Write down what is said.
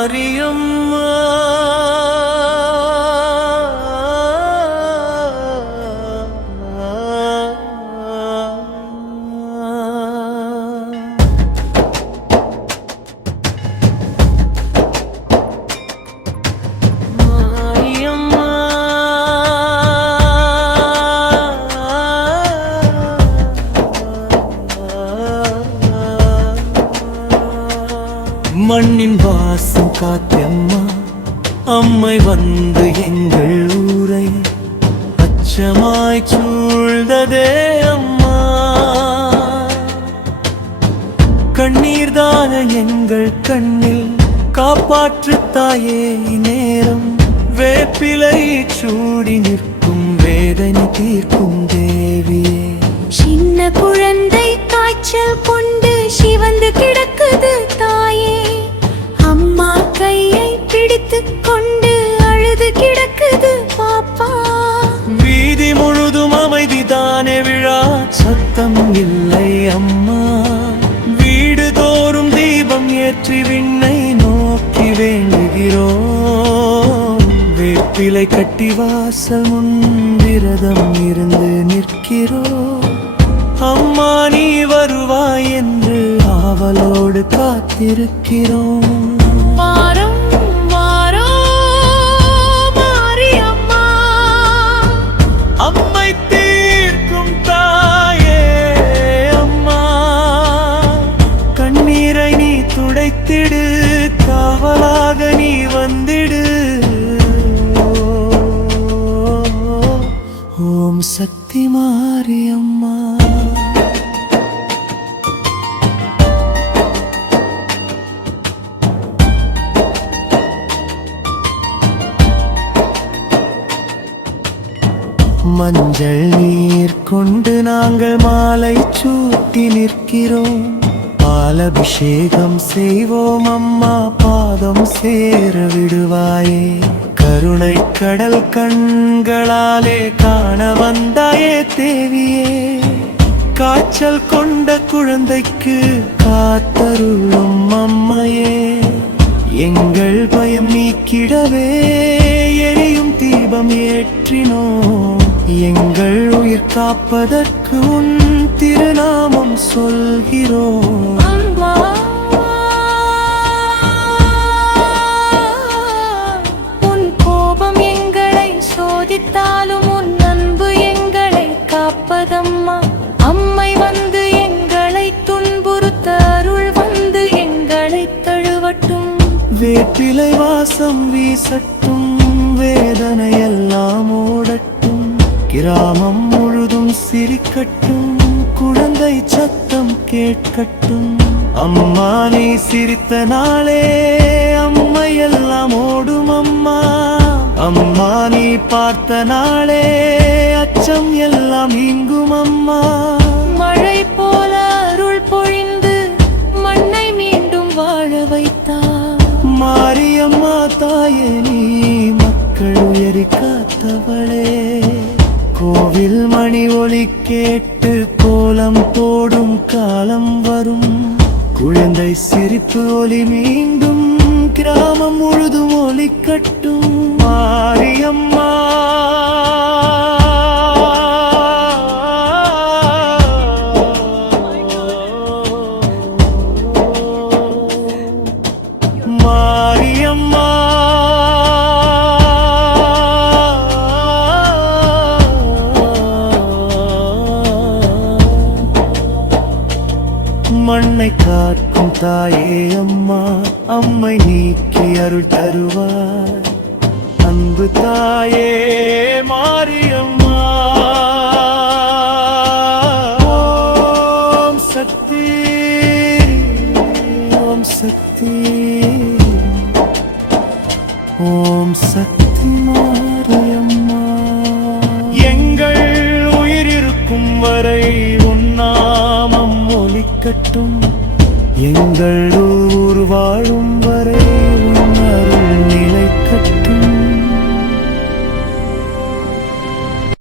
மாரியம்மா மண்ணின் வாசம் காத்தம்மா அம்மை வந்து எங்கள் ஊரை அச்சமாய் சூழ்ந்ததே அம்மா. கண்ணீர்தான எங்கள் கண்ணில் காப்பாற்று தாயே நேரம். வேப்பிலை சூடி நிற்கும் வேதனை தீர்க்கும் தேவியே. சின்ன குழந்தை காய்ச்சல் கொண்டு சிவந்து கிடக்குது தாயே. அம்மா கையை பிடித்து கொண்டு அழுது கிடக்குது பாப்பா. வீதி முழுதும் அமைதிதானே, விழா சத்தம் இல்லை அம்மா. வீடு தோறும் தீபம் ஏற்றி விண்ணை நோக்கி வேண்டுகிறோம். வேப்பிலை கட்டி வாசல் முன் விரதம் இருந்து நிற்கிறோம். அம்மா நீ வருவாய் என்று ஆவலோடு காத்திருக்கிறோம். வாரம் மாரியம்மா, அம்மை தீர்க்கும் தாயே அம்மா. கண்ணீரை நீ துடைத்திடு, காவலாக நீ வந்திடு. ஓம் சக்தி மாரியம்மா. மஞ்சள் நீர் கொண்டு நாங்கள் மாலை சூட்டி நிற்கிறோம். பாலபிஷேகம் செய்வோம் அம்மா, பாதம் சேர விடுவாயே. கருணை கடல் கண்களாலே காண வந்தாயே தேவியே. காய்ச்சல் கொண்ட குழந்தைக்கு காத்தருளும் அம்மையே. எங்கள் பயம் நீக்கிடவே எரியும் தீபம் ஏற்றினோம். எங்கள் உயிர் காப்பதற்கு உன் திருநாமம் சொல்கிறோம். அம்மா உன் கோபம் எங்களை சோதித்தாலும் உன் அன்பு எங்களை காப்பதம்மா. அம்மை வந்து எங்களை துன்புறுத்த அருள் வந்து எங்களை தழுவட்டும். வேப்பிலை வாசம் வீசட்டும், வேதனையெல்லாம் ஓடட்டும். கிராமம் முழுதும் சிரிக்கட்டும், குழந்தை சத்தம் கேட்கட்டும். அம்மா நீ சிரித்த நாளே அம்மையெல்லாம் ஓடும் அம்மா. அம்மா நீ பார்த்த நாளே அச்சம் எல்லாம் நீங்கும் அம்மா. மழை போல அருள் பொழிந்து மண்ணை மீண்டும் வாழ வைத்தார். மாரியம்மா தாயே நீ மக்கள் உயரி காத்தவளே. கோவில் மணி ஒலி கேட்டு கோலம் போடும் காலம் வரும். குழந்தை சிரிப்பு ஒலி மீண்டும் கிராமம் முழுதும் ஒலிக்கட்டும். மாரியம்மா மாரியம்மா மண்ணை காக்கும் தாயே அம்மா. அம்மை நீக்கி அருள் தருவார் அன்பு தாயே மாரியம்மா. ஓம் சக்தி ஓம் சக்தி ஓம் சக்தி மாரியம்மா. எங்கள் உயிர் இருக்கும் வரை உன்னாமம் ஒலிக்கட்டும். எங்கள் ஊர் வாழும் வரை உன் அருள் நிலைக்கட்டும்.